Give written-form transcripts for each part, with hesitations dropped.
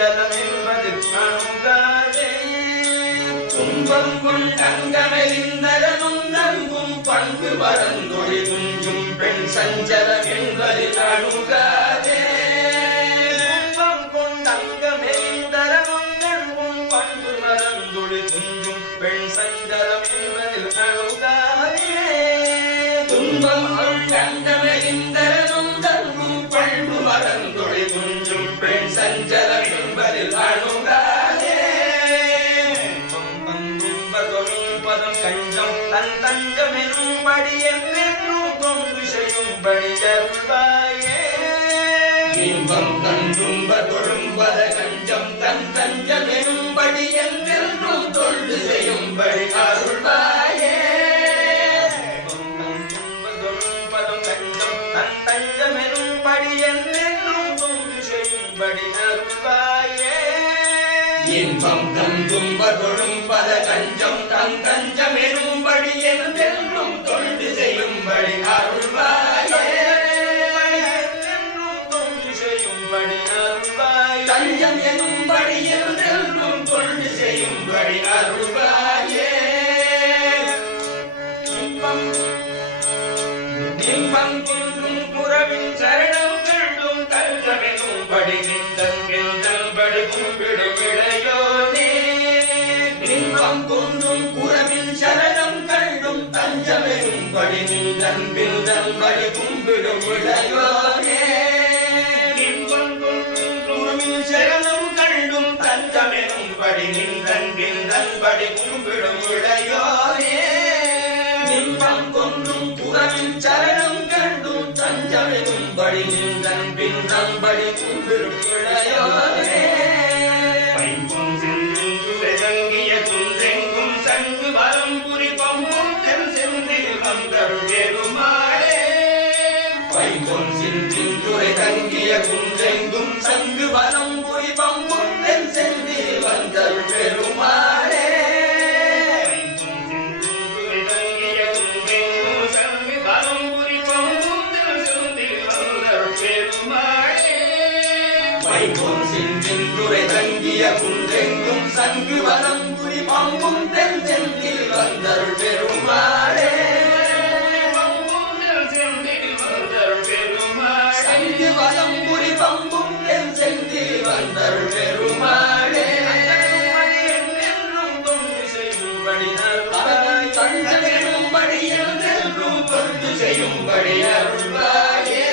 சஞ்சலம் என்பது அணுகாதே துன்பம் கொண்டங்கமெலிந்தரனும் நல்கும் பண்பு வரந்தொழி துஞ்சும் பெண் சஞ்சலம் என்பது அணுகாதே துன்பம் கொண்டங்கமெலிந்தரனும் நல்கும் பண்பு வரந்தொழி துஞ்சும் பெண் சஞ்சலம் என்பதில் அணுகாதே துன்பம் கொண்டங்கமெலிந்தரனும் நல்கும் பண்பு வரந்தொழி துஞ்சும் பெண் சஞ்சலம் என்பதில் அணுகாதே கஞ்சம் தன் தஞ்சமெனும்படி என்றென்றும் தொண்டு செய்யும்படி அருள்வாயே இன்பம் தந்தும்ப தொழும்பத கஞ்சம் தன் தஞ்சமெனும்படி என்றென்றும் தொண்டு செய்யும்படி அருள்வாயே தொழும்பதும் கஞ்சம் தன் தஞ்சமெனும்படி என்றென்றும் தொண்டு செய்யும்படி அருள்வாயே இன்பம் தந்தும்ப தொழும்பத கஞ்சம் தன் தஞ்சமெனும்படி என்றென்றும் தொண்டு செய்யும்படி அருள்வாயே என்றென்றும் தொண்டு செய்யும்படி அருள்வாயே தஞ்சம் எனும்படி என்றென்றும் தொண்டு செய்யும்படி அருள்வாயே இன்பம் குன்றும் புறவின் சரணம் கண்டும் தஞ்சமெனும்படி நின்றன் படி கும்பிடும் விளையோனே இன்பம் குன்றும் புறவின் சரணம் கண்டும் தஞ்சமெனும்படி நின்றன் படி கும்பிடும் விளையோனே இன்பம் குன்றும் புறவின் சரணம் கண்டும் தஞ்சமெனும்படி நின்றன் படி கும்பிடும் விளையோனே இன்பம் கொன்றும் புறவின் சரணம் கண்டும் தஞ்சமெனும்படி நின்றன் படி கும்பிடும் விளையோனே பைம்பொன் செந்திய குன்றெங்கும் சங்கு வரம் புரி பம்பும் தென் செந்தில் வந்தருள் பெருமாளே பைம்பொன் சிந்துரை தங்கிய குன்றெங்கும் சங்கு வரம் புரி பம்பும் தென் செந்தில் வந்தருள் பெருமாளே பைம்பொன் சிந்துரை தங்கிய குன்றெங்கும் சங்கு வரம் புரி பம்பும் தென் செந்தில் வந்தருள் பெருமாளே சங்கு வரம் புரி பம்பும் தென் செந்தில் வந்தருள் பெருமாளே என்றென்றும் தொண்டு செய்யும்படி தஞ்சமெனும்படி என்றென்றும் தொண்டு செய்யும்படி அருள்வாயே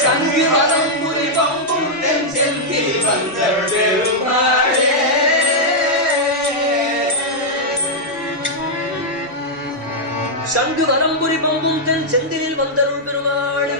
சங்கு வரம் புரி பம்பும் தென் செந்தில் வந்தருள் பெருமாளே சங்கு வரம் புரி பம்பும் தென் செந்தில் வந்தருள் பெருமாளே